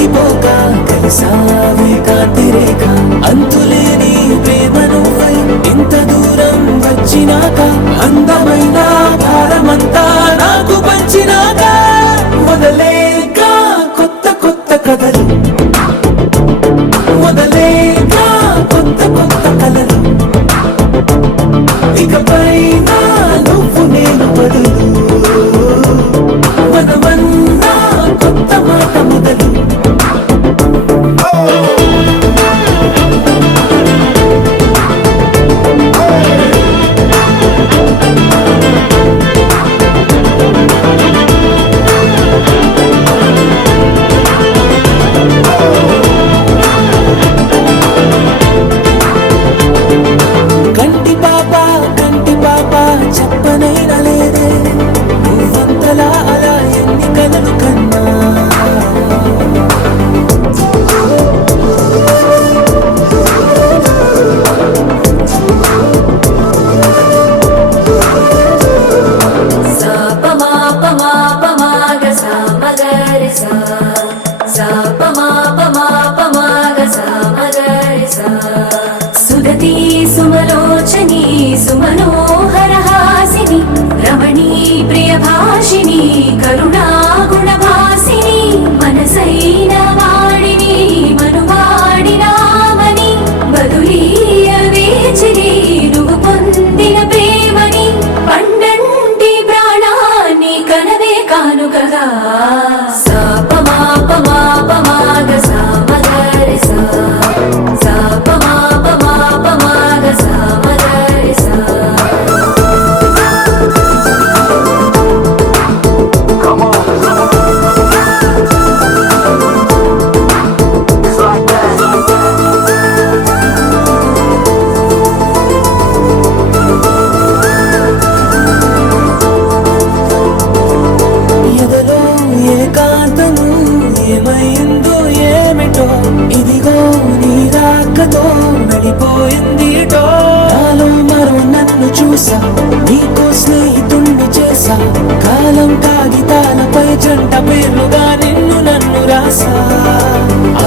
ఆగిపోక కలిసావే కాంతి రేఖ అంతులేని ప్రేమ నువ్వై ఇంత దూరం వచ్చినాక అందమైన భారమంతా నాకు పంచినాక మొదలేక కొత్త కొత్త కథలు మొదలేక కొత్త కొత్త కలలు ఇకపై నువ్వు నేను బదులు మనమన్నా కొత్త మాట మొదలు కంటి పాప చెప్పనైనా లేదే నువ్వంతలా అలా ఎన్ని కలలు కన్నా సుదతి సుమలోచని సుమనోహర హాసిని రమణీ ప్రియ భాషిని కరుణా గుణ భాసిని మనసైన వాడిని మనువాడినామని బదులీయ వేచిని నువ్వు పొందిన ప్రేమని పండంటి ప్రాణాన్ని కనవే కానుకగా ఏకాంతము ఏమైందో ఏమిటో ఇదిగో నీ రాకతో నడిపోయిందిటో నాలో మరో నన్ను చూసా నీకో స్నేహితుణ్ణి చేసా కాలం కాగితాలపై జంట పేర్లుగా నిన్ను నన్ను రాసా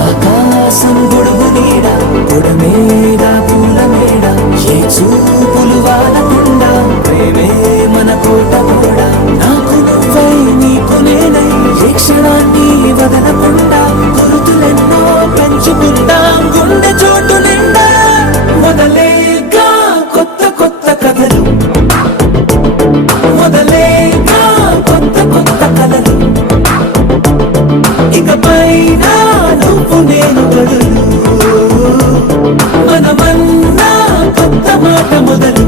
ఆకాశం గొడుగు నీడ గుడమేడ పూల మేడ ఏ చూపులు వాలకుండా ప్రేమే మన కోట కూడా నాకు నువ్వై నీకు నేనై ఏ క్షణాన్ని వదలకుండా గురుతులెన్నో పెంచుకుందాం గుండె చోటు నిండా మొదలేక కొత్త కొత్త కథలు మొదలేక కొత్త కొత్త కలలు ఇకపై నువ్వు నేను బదులు మనమన్నా కొత్త మాట మొదలు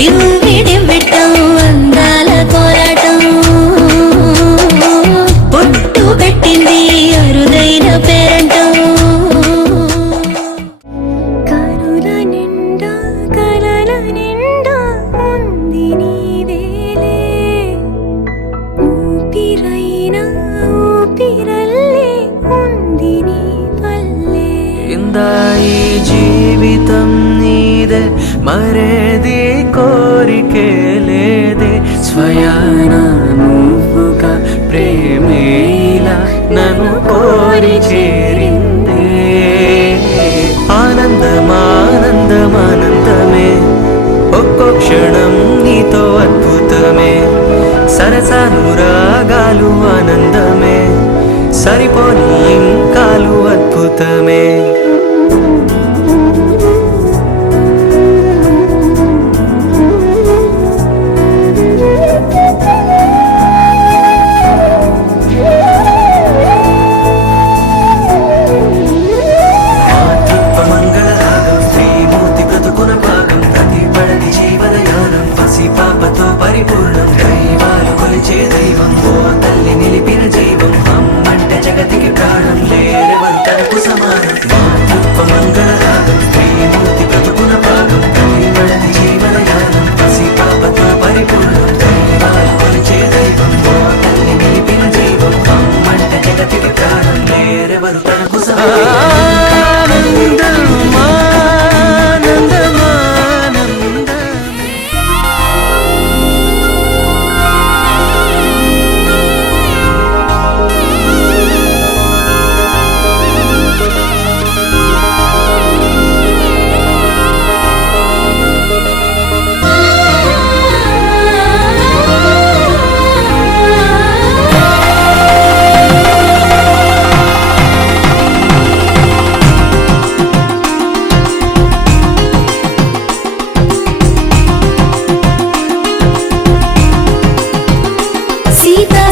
డివ్వి డివ్విటం అందాల కోలాటం పొట్టు పెట్టింది అరుదైన పేరంటం కనుల నిండా కలల నిండా ఉంది నీవేలే ఊపిరైనా ఊపిరల్లే ఉంది నీ వల్లే ఇందా ఈ జీవితం నీదే మరేది కోరికే లేదే స్వయాన నువ్వుగా ప్రేమేలా నన్ను కోరి చేరిందే ఆనందమానందమానందమే ఒక్కో క్షణం నీతో అద్భుతమే సరసానురాగాలు ఆనందమే సరిపోని ఇంకాలు అద్భుతమే పరిపూర్ణం దైవాలు కొలిచే దైవం ఓ తల్లి నిలిపిన జీవం అమ్మంటే జగతికి ప్రాణం లేరెవరు తనకు సమానం మాతృత్వ మంగళరాగం శ్రీమూర్తి బ్రతుకున భాగం దైవళది జీవనయానం పసి పాపతో పరిపూర్ణం దైవాలు కొలిచే దైవం ఓ తల్లి నిలిపిన జీవం అమ్మంటే జగతికి ప్రాణం లేరెవరు తనకు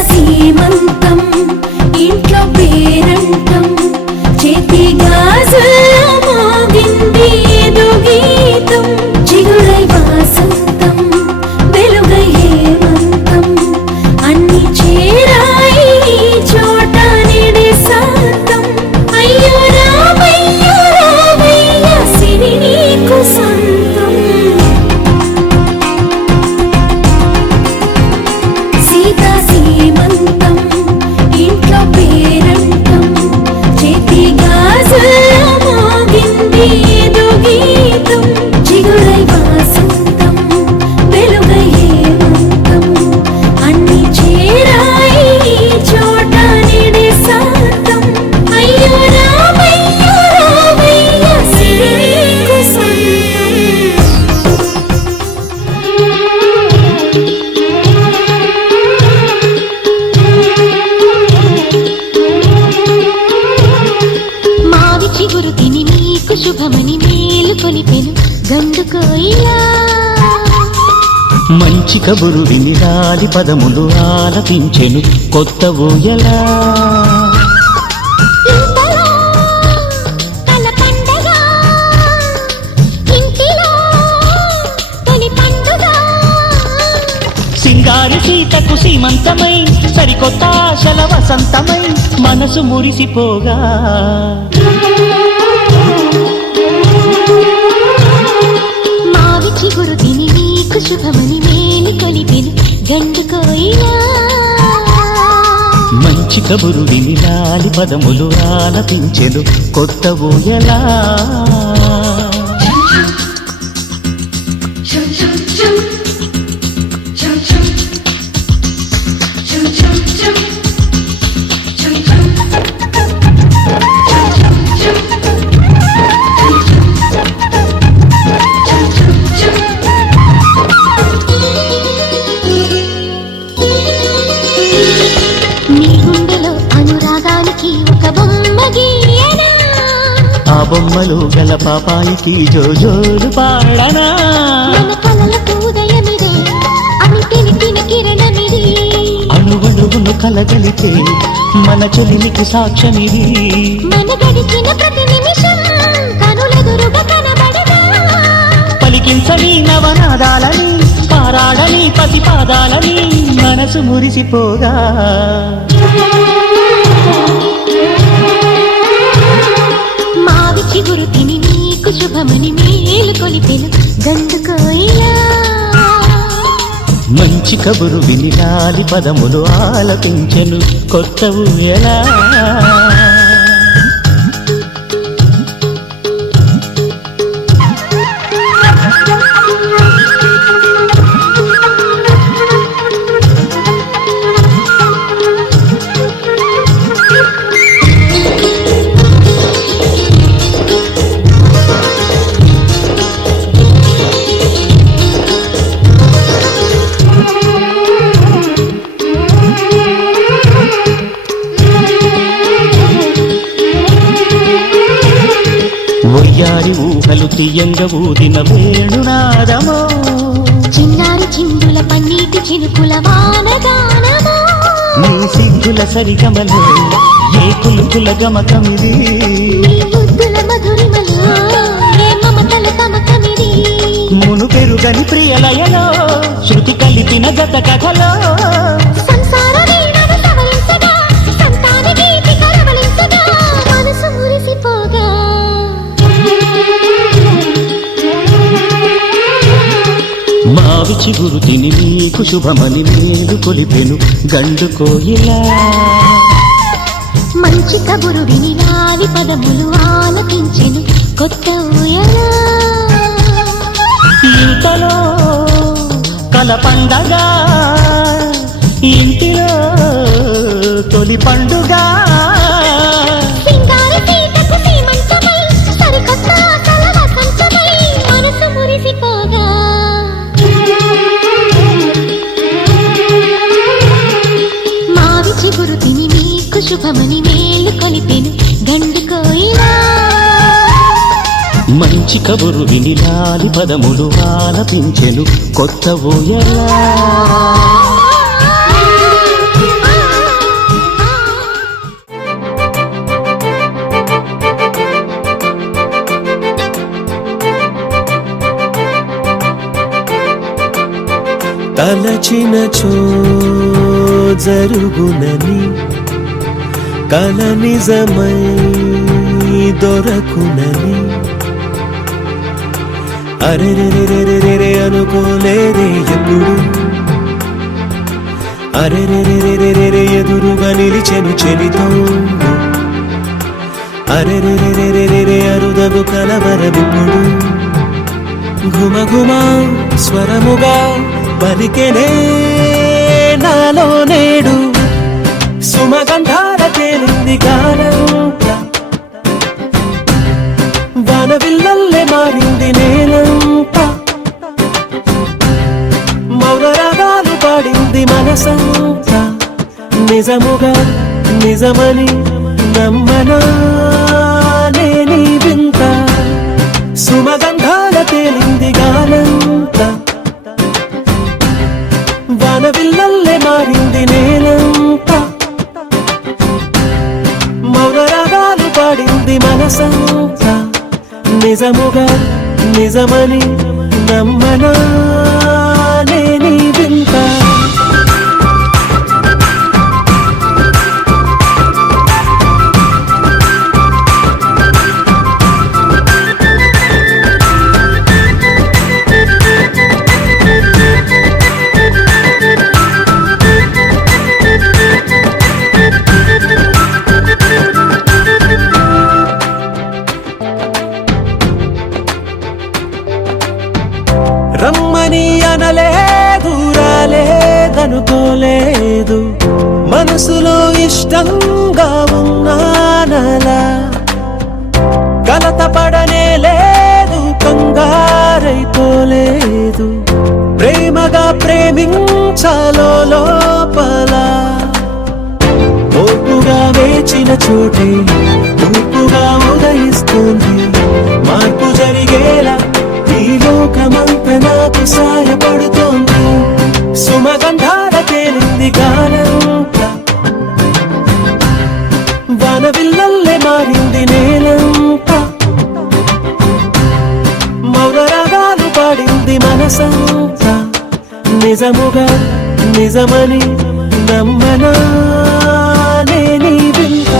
సీమంతం ఇంట్లో పేరంటం చేతి గాజుల్లో మోగింది ఏదో గీతం చిగురై వాసంతం వెలుగై హేమంతం అన్ని చేరాయి ఈ చోట నిడే శాంతం అయ్యో రామయ్య సిరి నీకు సొంతం సీమంతం ఇంట్లో పేరంటం చేతి గాజుల్లో మోగింది ఏదో గీతం చిగురై వాసంతం వెలుగై హేమంతం అన్ని చేరాయి ఈ చోట నిడే శాంతం అయ్యో రామయ్య సిరి నీకు సొంతం చిగురు తిని నీకు శుభమని మేలు కొలిపెను గండు కోయిలా మంచి కబురు విని రాలి పదములు ఆలపించెను కొత్త ఊయలా సింగారి సీతకు సీమంతమై సరికొత్త ఆశల వసంతమై మనసు మురిసిపోగా మావి చిగురు తిని నీకు శుభమని మేలు కొలిపెను గండు కోయిలా మంచి కబురు విని రాలి పదములు ఆలపించెను కొత్త ఊయలా బొమ్మలు గల పాపాయికి జోజోలు పాడనా మన కలలకు ఉదయమిదే అని తెలిపిన కిరణమిది అణువణువును కలగలితే మన చెలిమికి సాక్ష్యమిది మన గడిచిన ప్రతి నిమిషం కనులెదురుగా కనబడదా పలికించని నవనాదాలని పాదాలని మనసు మురిసిపోగా మావి చిగురు తిని నీకు శుభమని మేలు కొలిపెను గండు కోయిలా మంచి కబురు విని లాలి పదములు ఆలపించెను కొత్త ఊయలా ఒయ్యారి ఊహలు తీయంగ ఊదిన వేణునాదమో చిన్నారి చిందుల పన్నీటి చినుకుల వానగానమో నీ సిగ్గుల సరిగమలో ఏ కులుకుల గమకమిది నీ ముద్దుల మధురిమలో ఏ మమతల తమకమిది మును పెరుగని ప్రియలయలో శృతి కలిపిన గత కథలో సంసార వీణను సవరించగా సంతాన గీతిక రవళించగా మనసు మురిసిపోగా మావి చిగురు తిని నీకు శుభమని మేలు కొలిపెను గండు కోయిలా మంచి కబురు విని నావి పదములు ఆలపించెను కొత్త ఊయలా ఇంతలో కల పండగ ఇంటిలో తొలి పండుగ సింగార సీతకు సీమంతమై సరికొత్త ఆశల వసంతమై మనసు మురిసిపోగా మావి చిగురు తిని నీకు శుభమని మేలు కొలిపెను గండు కోయిలా మంచి కబురు విని లాలి పదములు ఆలపించెను కొత్త ఊయలా తలచినచో జరుగునని కల నిజమై దొరకునని అరెరెరెరెరెరె అనుకోలేదే ఎప్పుడు అరెరెరెరెరెరె ఎదురుగా నిలిచెను చెలితోడు అరెరెరెరెరెరె అరుదగు కలవరమిప్పుడు ఘుమఘుమ స్వరముగా పలికెనే నాలో నేడు సుమగంధాల తేలింది గానంతా వానవిల్లల్లే మారింది నేలంతా మౌన రాగాలు పాడింది మనసంతా నిజముగా నిజమని నమ్మనా నేనీ వింత సుమగంధాల తేలింది గానంతా వానవిల్లల్లే మారింది నేలంతా మౌన రాగాలు పాడింది మనసంతా నిజముగా నిజమని నమ్మనా నేనీ వింత రమ్మని అనలేదు రాలేదనుకోలేదు మనసులో ఇష్టంగా ఉన్నానలా కలత పడనే లేదు కంగారైపోలేదు ప్రేమగా ప్రేమించాలో లోపల ఓపుగా వేచిన చోటే తూర్పుగా ఉదయిస్తుంది మార్పు జరిగేలా ఈ లోకమంతా నాకు సాయపడుతోంది సుమగంధాల తేలింది గానంతా వానవిల్లల్లే మారింది నేలంతా మౌన రాగాలు పాడింది మనసంతా నిజముగా నిజమని నమ్మనా నీ వింత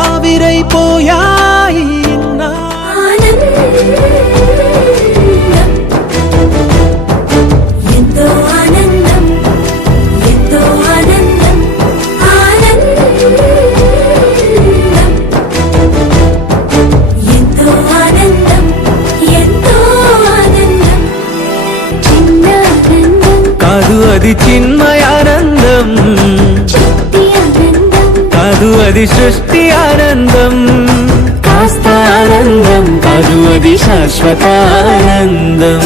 ఆవిరైపోయాయి నా ఎంతో ఆనందం ఎంతో ఆనందం ఎంతో ఆనందం ఎంతో ఆనందం చిన్న ఆనందం కాదు అది చిన్మయానందం చిట్టి ఆనందం కాదు అది సృష్టి ఆనందం కాస్త ఆనందం కాదు అది శాశ్వత ఆనందం